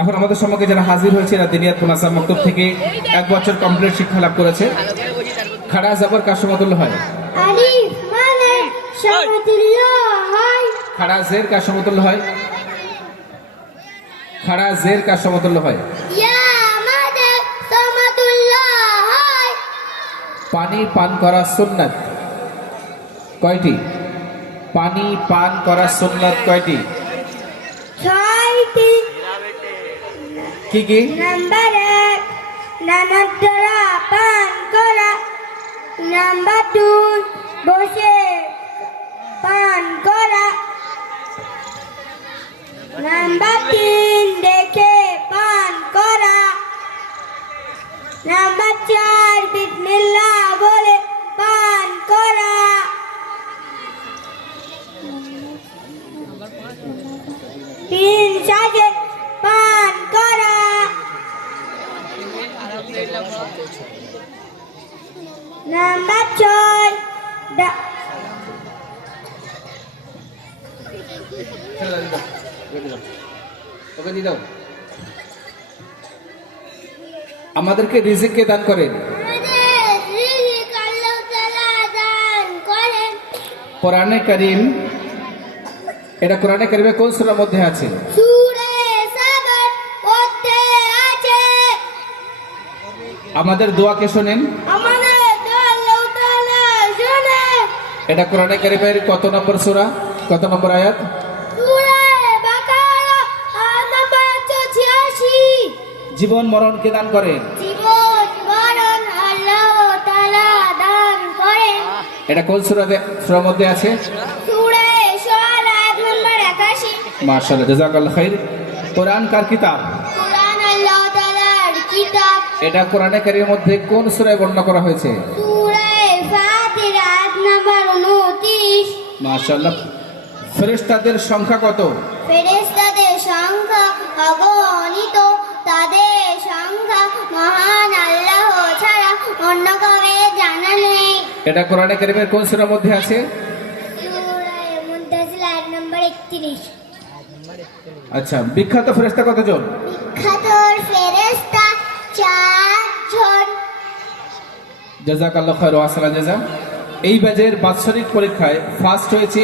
এখন আমাদের সম্মুখে যারা হাজির হয়েছে এরা দিনিয়াত মুনাসা মক্তব থেকে 1 বছর কমপ্লিট শিক্ষা লাভ করেছে। খাড়া জাবর কার সমতুল্য হয়? আলিফ মানে সমতুল্য হয়। খাড়া জের কার সমতুল্য হয়? খাড়া জের কার সমতুল্য হয়? ইয়া মানে সমতুল্য হয়। পানি পান করা সুন্নাত কয়টি? পানি পান করা সুন্নাত কয়টি? 6টি। কি কি? নাম্বার 1 নানার দ্বারা পান করা। নাম্বার 2 বসে পান করা। নাম্বার 3 দেখে পান করা। নাম্বার 4 বিসমিল্লাহ বলে পান করা। তিন সাজে পান করা। নাম্বার 6 আমাদেরকে রিজিক কে দান করেন? কোরআনে কারীম। এটা কোরআনে কারীমে কোন সূরার মধ্যে আছে? সূরা সাবার মধ্যে আছে। আমাদের দোয়াকে শোনেন। আমাদের আল্লাহ তাআলা শুনে। এটা কোরআনে কারীমের কত নম্বর সূরা, কত নম্বর আয়াত? সূরা বাকারা আয়াত নম্বর 186। জীবন মরণ কে দান করেন? জীবন মরণ আল্লাহ তাআলা দান করেন। এটা কোন সূরার মধ্যে আছে? সূরা শুআরা আয়াত নম্বর 81। মাশাআল্লাহ, জাযাকাল্লাহ খাইর। কোরআন কার কিতাব? কোরআন আল্লাহ তাআলার কিতাব। এটা কোরআনে কারীমের মধ্যে কোন সূরায় বর্ণনা করা হয়েছে? সূরা ফাতিহা আয়াত নম্বর 29। মাশাআল্লাহ। ফেরেশতাদের সংখ্যা কত? ফেরেশতাদের সংখ্যা অগণিত। তাদের সংখ্যা মহান আল্লাহ ছাড়া অন্য কাউকে জানা নেই। এটা কোরআনে কারীমের কোন সূরার মধ্যে আছে? সূরা মুদাসসির আয়াত নম্বর 31। আচ্ছা, বিখ্যাত ফেরেশতা কতজন? বিখ্যাত ফেরেশতা 4 জন। জাযাকাল্লাহ খাইর ওয়া সালাম জাযা। এই ব্যাচের বাৎসরিক পরীক্ষায় ফার্স্ট হয়েছে